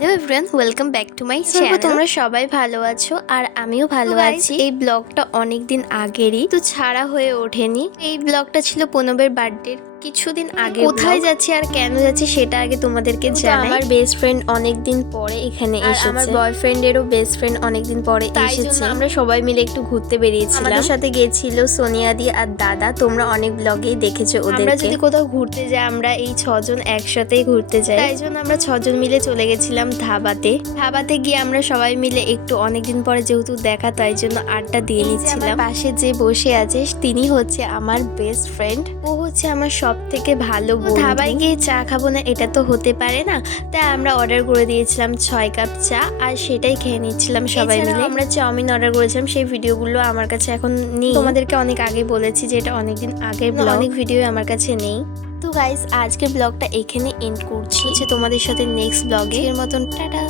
Hello everyone, welcome back to my channel. তোমরা সবাই ভালো আছো আর আমিও ভালো আছি। এই ব্লগটা অনেক দিন আগেরই তো ছাড়া হয়ে ওঠেনি। এই ব্লগটা ছিল প্রণবের বার্থডে কিছুদিন আগে। কোথায় যাচ্ছি আর কেন যাচ্ছি সেটা আগে তোমাদেরকে জানাই। আমার বেস্ট ফ্রেন্ড অনেকদিন পরে এখানে এসেছে, আমার বয়ফ্রেন্ডেরও বেস্ট ফ্রেন্ড অনেকদিন পরে এসেছে। আমরা সবাই মিলে একটু ঘুরতে বেরিয়েছিলাম। আমাদের সাথে গেছিল সোনিয়া দি আর দাদা। তোমরা অনেক ব্লগেই দেখেছো ওদের। আমরা যদি কোথাও ঘুরতে যাই আমরা এই 6 জন একসাথেই ঘুরতে যাই, তাই জন্য আমরা 6 জন মিলে চলে গেছিলাম ধাবাতে গিয়ে আমরা সবাই মিলে একটু অনেকদিন পরে যেহেতু দেখা, তাই জন্য আড্ডা দিয়ে নিচ্ছিলাম। পাশে যে বসে আছে তিনি হচ্ছে আমার বেস্ট ফ্রেন্ড, ও হচ্ছে আমার সব থেকে ভালো বন্ধু। ধাবায় গিয়ে চা খাবো না এটা তো হতে পারে না, তাই আমরা অর্ডার করে দিয়েছিলাম 6 কাপ চা আর সেটাই খেয়ে নিচ্ছিলাম সবাই মিলে। আমরা চাউমিন অর্ডার করেছিলাম, সেই ভিডিওগুলো আমার কাছে এখন নেই। তোমাদেরকে অনেক আগে বলেছি যে এটা অনেকদিন আগের ব্লগ, অনেক ভিডিও আমার কাছে নেই। তো গাইস, আজকের ব্লগটা এখানে এন্ড করছি, তোমাদের সাথে নেক্সট ব্লগে এর মতন টাটা।